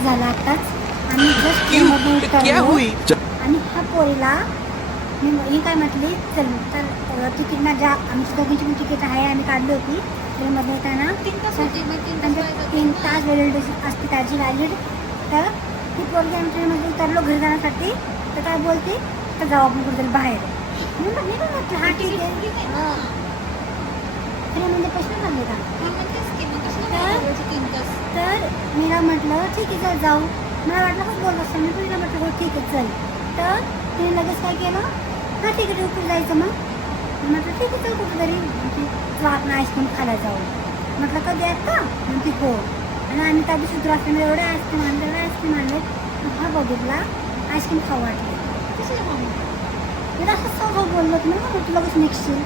काय झालं आताच आम्ही जस्ट ट्रेनमधून उतरलो आणि ह्या पोरीला ही काय म्हटली चल तर तिकीट ना ज्या आमची दोघींची पण तिकीट आहे आम्ही काढली होती ट्रेनमध्ये येताना 3 तास व्हॅलिडिटी असते त्याची व्हॅलिड. तर ती पोरगी आम्ही ट्रेनमध्ये उतरलो घरी जाण्यासाठी तर काय बोलते तर जाऊ आपण कुठेतरी बाहेर. मी म्हटलं हा ठीक आहे ट्रेनमध्ये पैसे झाले का तर मी ना म्हटलं ठीक आहे चल जाऊ. मला वाटलं कसं बोलत असतं मी तुला म्हटलं हो ठीक आहे चल. तर तिने लगेच काय केलं हा ठीक आहे कुठे जायचं मग म्हटलं ठीक आहे चल कुठेतरी तुला आपण आईस्क्रीम खायला जाऊ. म्हटलं कधी आहेत का म्हणते हो. आणि आम्ही त्या दिवशी दुसऱ्यामध्ये एवढे आईस्क्रीम आणले हा बघितला आईस्क्रीम खाऊ वाटले मी असं सहज बोललो होतं ना म्हटलं लगेच निघशील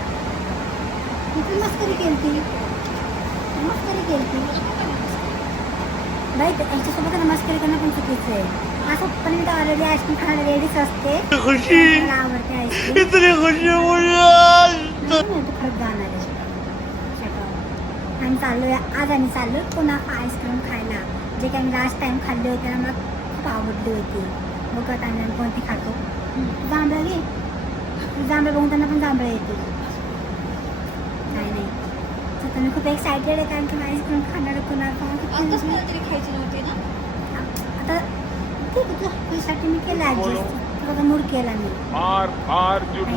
मी मस्करी केली ती बाई यांच्यासोबत मस्करी करणं पण चुकीचं आहे. असं पण मी तर ऑलरेडी आईस्क्रीम खायला रेडीच असते मला आवडते आईस्क्रीम खरंच जाणार आहे. आम्ही चाललो आज आम्ही चाललो पुन्हा आईस्क्रीम खायला जे काही लास्ट टाइम खाल्ले होते ना मला खूप आवडली होती. बघत आम्ही कोणती खातो जांभळा घे जांभळा बघून त्यांना पण जांभळा येते काय नाही. तर मी खूप एक्सायटेड आहे कारण की आईस्क्रीम खाणार पुन्हा खायची नव्हती ना आता ठीक आहे तुझ्यासाठी मी केलं ॲडजस्ट तुझा मूड केला मी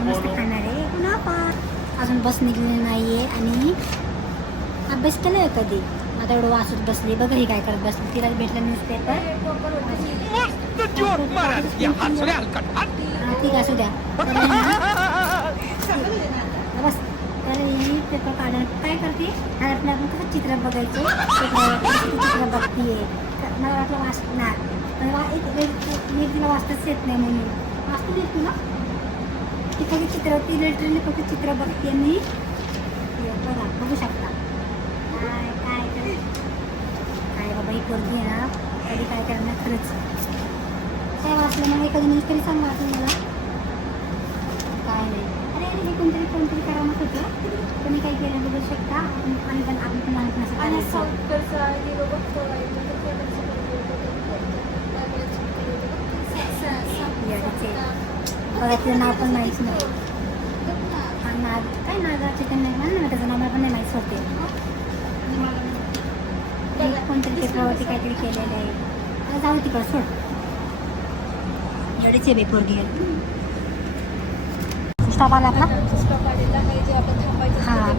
मस्त खाणार आहे पुन्हा अजून बस निघलेली नाही आहे आणि अभ्यास केला आहे कधी आता एवढं वाचत बसली बघ ही काय करत बसली तिला भेटलं न्यूजपेपर ठीक आहे असू द्या बस तर ही पेपर काढून काय करते आणि आपण कसं चित्र बघायचं चित्र बघतीये मला वाटलं वाचणार मी तिला वाचताच येत नाही म्हणून वाचता देत तुला ती फक्त चित्र ती लिटरली फक्त चित्र बघते मी बघा बघू शकता काय बाबा ही पोरगी आहे ना कधी काय करणार खरंच काय वाचलं मग कधी नाही तरी सांगा मला काय नाही अरे हे कोणतरी करावं होतं तुम्ही काही केलं बघू शकता आणि पण आपण पण माहीत नसतं आणि साऊथकडचा हिरो बघतो बघा तिचं नाव पण माहीत नाही काय नागाचे ते नाही म्हणलं ना त्याचं नाव पण नाही माहीत होते कोणतरी चित्रावरती काहीतरी केलेलं आहे जाऊ तिकडं सोड एवढेच आहे पोरगी स्टॉप आला आपला हां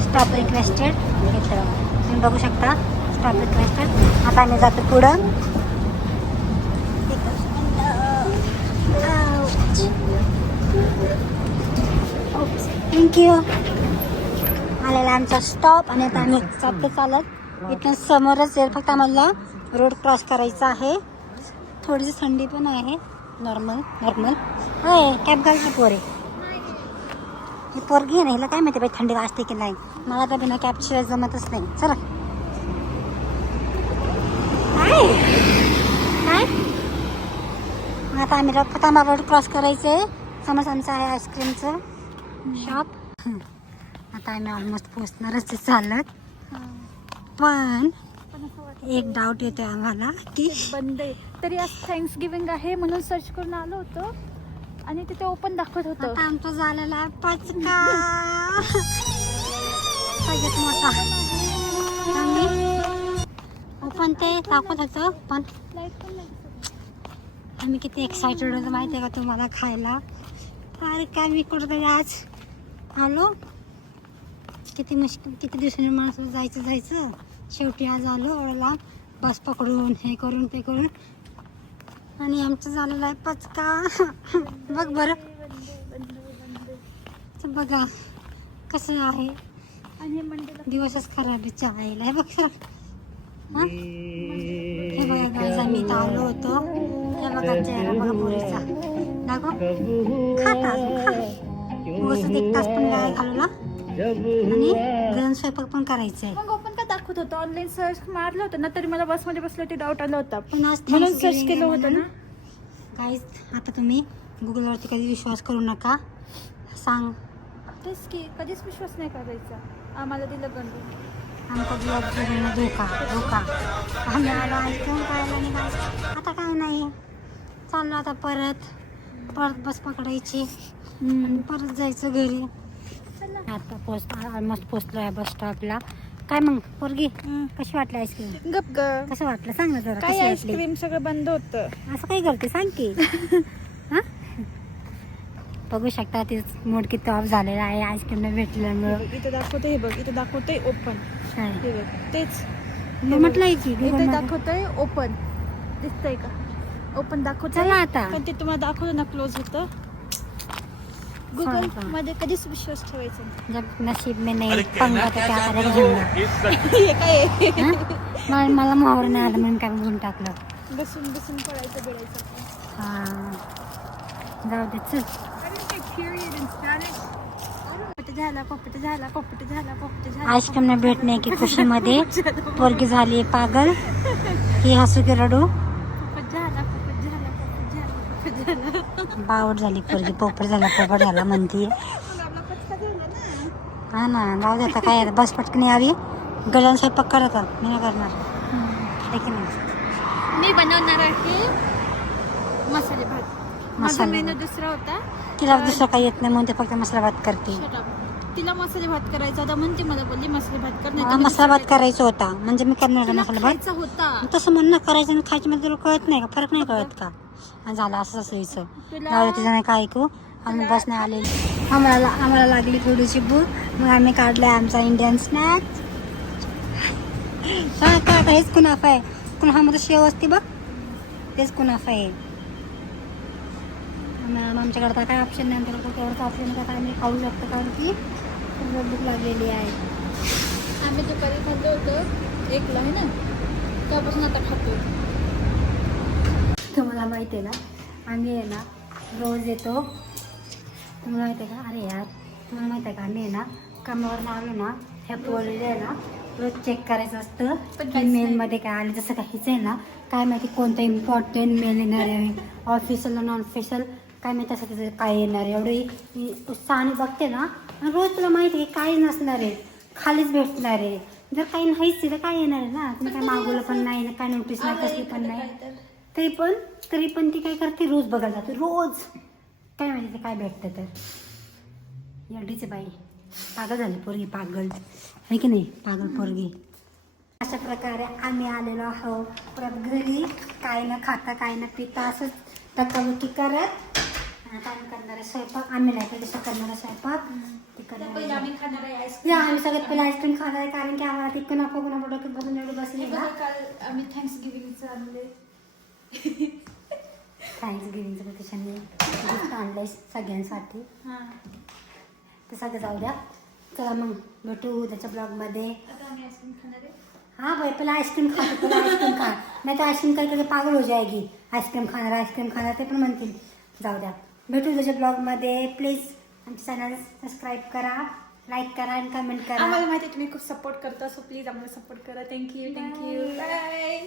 स्टॉप रिक्वेस्टेड घेतलं तुम्ही बघू शकता स्टॉप रिक्वेस्टेड. आता आम्ही जातो पुढं थँक्यू आलेला आमचा स्टॉप आणि आता आम्ही चालतो चालत इथून समोरच आहे फक्त आम्हाला रोड क्रॉस करायचा आहे. थोडीशी थंडी पण आहे नॉर्मल होय कॅब घालची पोर आहे ही पोरगी आहे ना हिला काय माहिती बाई थंडी वाजते की नाही मला तर बिना कॅबशिवाय जमतच नाही. चला काय आता आम्ही फक्त आम्हाला रोड क्रॉस करायचं आहे. समोर आमचं आहे आईस्क्रीमचं शॉप. आता आम्ही ऑलमोस्ट पोचणारच चालत पण एक डाऊट येतोय आम्हाला की बंद आहे तरी आज थँक्स गिव्हिंग आहे म्हणून सर्च करून आलो होतो आणि तिथे ओपन दाखवत होतं. आता आमचा झालेला पचका सगळ्यात मोठा ओपन ते दाखवत होतं पण आम्ही किती एक्सायटेड होतो माहिती आहे का तुम्हाला खायला. अरे काय मी कुठं आज आलो किती दिवसांनी माणसं जायचं शेवटी आज आलो एवढा बस पकडून हे करून ते करून आणि आमचं झालेलं आहे पचका. बघ बरं बघा कसं आहे आणि दिवसच खराब आहे चहायला हे बघ सर हे बघा गाईज आम्ही इथं आलो होतो हे बघा चेहरा बघा पोरीचा दाखव खाता व्यवस्थित 1 तास पण वेळ घालवला आणि गरम स्वयंपाक पण करायचं आहे. मग ओपन का दाखवत होतं ऑनलाईन सर्च मारलं होतं ना तरी मला बसमध्ये बसलं ते डाऊट आला होता पण आज म्हणून सर्च केलं होतं ना. गाईज आता तुम्ही गुगलवरती कधी विश्वास करू नका सांग तेच की कधीच विश्वास नाही करायचा आम्हाला दिलं बनवून आमचा ब्लॉग जीवन धोका धोका. आम्ही आलो आईस्क्रीम खायला निघालो. आता काय नाही, चाललो आता परत बस पकडायची आणि परत जायचं घरी. आता ऑलमोस्ट पोचलो आहे बस स्टॉपला. काय मग पोरगी कशी वाटली आईस्क्रीम? गप ग. कसं वाटलं सांग ना जरा. काय कशी वाटली? आईस्क्रीम सगळं बंद होतं. असं काय करते सांग की. हा बघू शकता ते मूड किती ऑफ झालेला आहे आईस्क्रीम भेटल्यामुळं. इथं दाखवतंय, हे बघ इथं दाखवतंय ओपन. काय हे बघ तेच मी म्हटलंय की इथे दाखवतंय ओपन. दिसतंय का? ओपन दाखवतंय. चला आता. पण ते तुम्हाला दाखवलं ना क्लोज होतं. गुगल सांग. मध्ये कधीच विश्वास ठेवायचा नाही. जब नसीब में नहीं पंगा तो क्या करेगा झंडा. हे काय आहे? मला मोहर नाही आलं म्हणून काय घेऊन टाकलं. बसून बसून पडायचं बिडायचं. हा जाऊ दे चल. आईस्क्रीम भेटणे की खुशी मध्ये पोरगी झाली पागल. ही हसू की रडू. बावट झाली पोरगी. पोपट झाला म्हणतीये. हा ना जाऊ दे आता काय बस पटकन यावी. गळ्यान स्वयंपाक करत मी नाही करणार. ठीक आहे ना. मी बनवणार आहे मसाले भात. माझा मसाले मेनू दुसरा होता. तिला दुसरं काही येत नाही म्हणून ते फक्त मसाला भात करते. तिला मसाले भात करायचा होता म्हणून ती मला बोलली मसाले भात कर. मला मसाला भात करायचा होता म्हणजे मी करणार होता मसाला भात. खायचा होता. तसं म्हणणं करायचं आणि खायचं मध्ये तुला कळत नाही का? फरक नाही कळत का? आणि झालं असं हिचं. जाऊ तिचं नाही काय ऐकू. आम्ही बस नाही आले. आम्हाला लागली थोडीशी भूक. मग आम्ही काढलाय आमचा इंडियन स्नॅक्स. हा का हेच कुनाफा आहे. कुनाफामध्ये शेव असते बघ, तेच कुनाफा आहे. आमच्याकडे आता काय ऑप्शन नाही. आमच्याकडे तेवढंच ऑप्शन का आम्ही खाऊ शकतो कारण की भूक लागलेली आहे. आम्ही दुपारी खाल्लो होतं 1ला आहे ना, त्यापासून आता खातो. तुम्हाला माहिती आहे ना आम्ही आहे ना रोज येतो. तुम्हाला माहिती आहे का? अरे यार तुम्हाला माहिती आहे का आम्ही आहे ना कामावरून आलो ना ह्या पोळीला आहे ना रोज चेक करायचं असतं की मेलमध्ये काय आलं. जसं काहीच आहे ना काय माहिती कोणतं इम्पॉर्टंट मेल येणार आहे, ऑफिशियल नॉन ऑफिशियल काय माहिती असं त्याचं काय येणार आहे. एवढी उत्साहाने बघते ना आणि रोज तुला माहिती आहे काही नसणार आहे, खालीच भेटणार आहे. जर काही नाहीच तर काय येणार आहे ना. तुम्ही काय मागवलं पण नाही ना, काय नोटीस नाही कसली पण नाही. तरी पण ती काय करते रोज बघायला जाते. रोज काय माहिती ते काय भेटतं तर. एवढीच बाई पागल झाली पोरगी. पागल आहे की नाही? पागल पोरगी. अशा प्रकारे आम्ही आलेलो आहोत परत घरी. काय न खाता काय न पिता असंच टक्काबुक्की करत. आता आम्ही करणार आहे स्वयंपाक. आम्ही नाही तर करणार आहे स्वयंपाक. ती करणार आम्ही खाणार आहे आम्ही सगळ्यात पहिला आईस्क्रीम खाणार आहे कारण की आम्हाला ती कुणापा डोक्यात बसून एवढी बसली ना. काल आम्ही थँक्सगिव्हिंगचं आणले. थँक्सगिव्हिंगचं त्याच्याने गिफ्ट आणलंय सगळ्यांसाठी. ते सगळं जाऊ द्या. चला मग भेटू उद्याच्या ब्लॉगमध्ये. आता आम्ही आईस्क्रीम खाणार आहे. हाँ भाई पहले आइसक्रीम खाते पहले आइसक्रीम खा. नहीं तो आइसक्रीम करके पागल हो जाएगी. आइसक्रीम खाणार ते पण म्हणतील. जाऊ द्या भेटू त्याच्या ब्लॉगमध्ये. प्लीज आमच्या चॅनल सबस्क्राईब करा, लाईक करा आणि कमेंट करा. आम्हाला माहिती आहे तुम्ही खूप सपोर्ट करता, सो प्लीज आम्हाला सपोर्ट करा. थँक्यू. बाय.